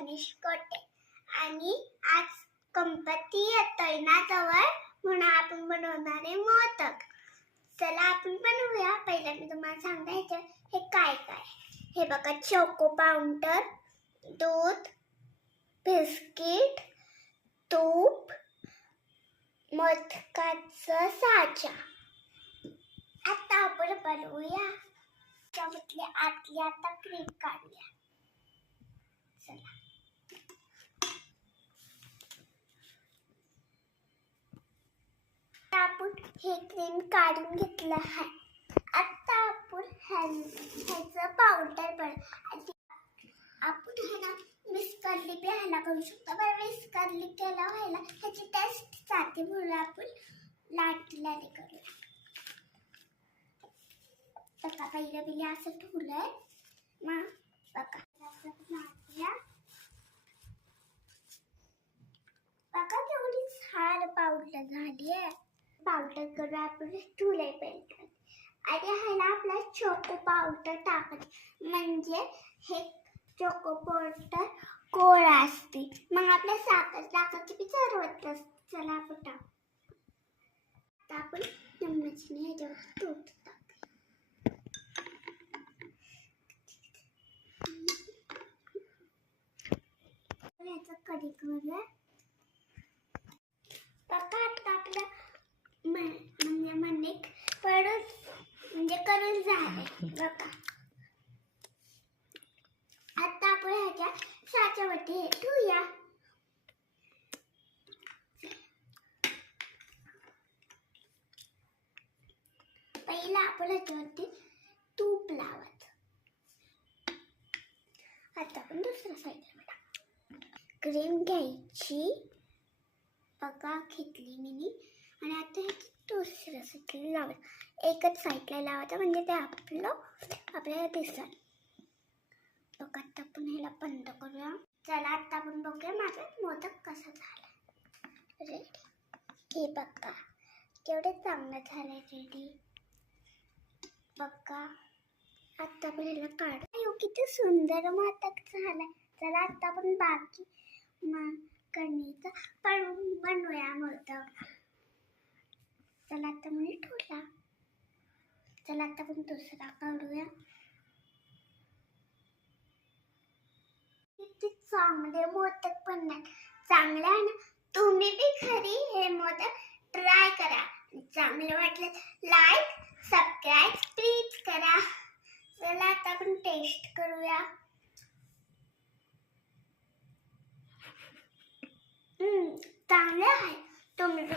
गणेश कोटे आणि आज गणपती येतोय ना जवळ, म्हणून आपण बनवणार आहे मोदक. चला आपण बनवूया. पहिला मी तुम्हाला सांगायचं हे काय काय. हे बघा, चोको पावडर, दूध, बिस्किट, तूप, मोदकाचा साचा. आता आपण बनवूया. त्यामध्ये आतली आता क्रीम काढूया. चला आपण हे क्रीम काढून घेतलं आहे. आता आपण ह्याचं पावडर बनवू. आपण ह्याला मिस्करली ह्याला करू शकतो. बरं, मिस्करली केला व्हायला ह्याची टेस्ट जाते म्हणून आपण लाटल्या करूया. बघा, पहिलं असं ठेवलंय. मग बघा लाटूया. बघा तेवढी छान पावडर झाली आहे. पावडर करून आपण ठेवलंय पहिलं. आणि ह्याला आपला चोको पावडर टाकायचं, म्हणजे हे चोको पावडर गोड असते. मग आपल्या साखर टाकायची बी जरूरत नसते. चला आपण टाकू. आता आपण चम्मचने ह्याच्यावर तूप टाकू. ह्याचं कढी करूया. बघा आता आपलं म्हणजे करून झालंय. बघा, आता आपण ह्याच्या साच्यावरती हे ठेवूया. पहिला आपण ह्याच्यावरती तूप लावायचं. आता आपण दुसऱ्या साईडला क्रीम घ्यायची. बघा, घेतली मी. आणि आता ह्याची दुसऱ्या साईडला लावायचं. एकच साईडला लावायचं म्हणजे ते आपल्याला दिसेल. बघा, आता आपण ह्याला बंद करूया. चला आता आपण बघूया माझा मोदक कसा झाला. रेडी. हे बघा केवढे चांगलं झालंय. रेडी. बघा, आता आपण ह्याला काढू. किती सुंदर मोदक झालाय. चला आता आपण बाकी कणीचा बनवूया मोदक. चला आता मी ठेवला. चला आता आपण दुसरा काढूया. किती चांगले मोदक बनणार. चांगले आहे ना. तुम्ही बी घरी हे मोदक ट्राय करा. चांगले वाटलं लाईक सबस्क्राईब प्लीज करा. चला आता आपण टेस्ट करूया. चांगले आहे. तुम्ही बी